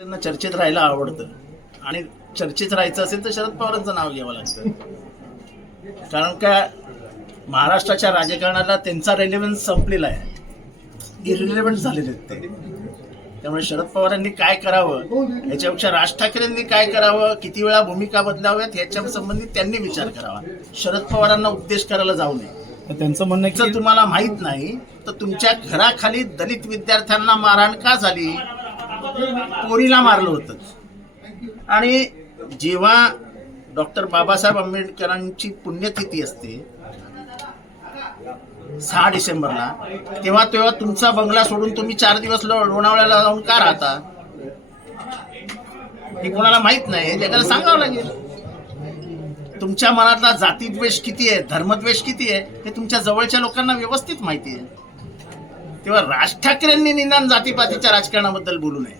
त्यांना चर्चेत राहायला आवडतं. आणि चर्चेत राहायचं असेल तर शरद पवारांचं नाव घ्यावं लागतं. कारण का महाराष्ट्राच्या राजकारणाला त्यांचा रेलेव्हन्स संपलेला आहे. इरिलेव्हंट झालेले ते. त्यामुळे शरद पवारांनी काय करावं याच्यापेक्षा राज ठाकरेंनी काय करावं किती वेळा भूमिका बदलाव्यात ह्याच्या संबंधित त्यांनी विचार करावा. शरद पवारांना उपदेश करायला जाऊ नये. त्यांचं म्हणणं जर की तुम्हाला माहीत नाही तर तुमच्या घराखाली दलित विद्यार्थ्यांना मारहाण का झाली? पोरीला मारलं होतं आणि जेव्हा डॉक्टर बाबासाहेब आंबेडकरांची पुण्यतिथी असते सहा डिसेंबरला तेव्हा तेव्हा तुमचा बंगला सोडून तुम्ही चार दिवस लोणावळ्याला जाऊन का राहता? हे कोणाला माहीत नाही जगाला सांगावं लागेल. तुमच्या मनातला जातीद्वेष किती आहे धर्मद्वेष किती आहे हे तुमच्या जवळच्या लोकांना व्यवस्थित माहिती आहे. तेव्हा राज ठाकरेंनी निदान जातीपातीच्या राजकारणाबद्दल बोलू नये.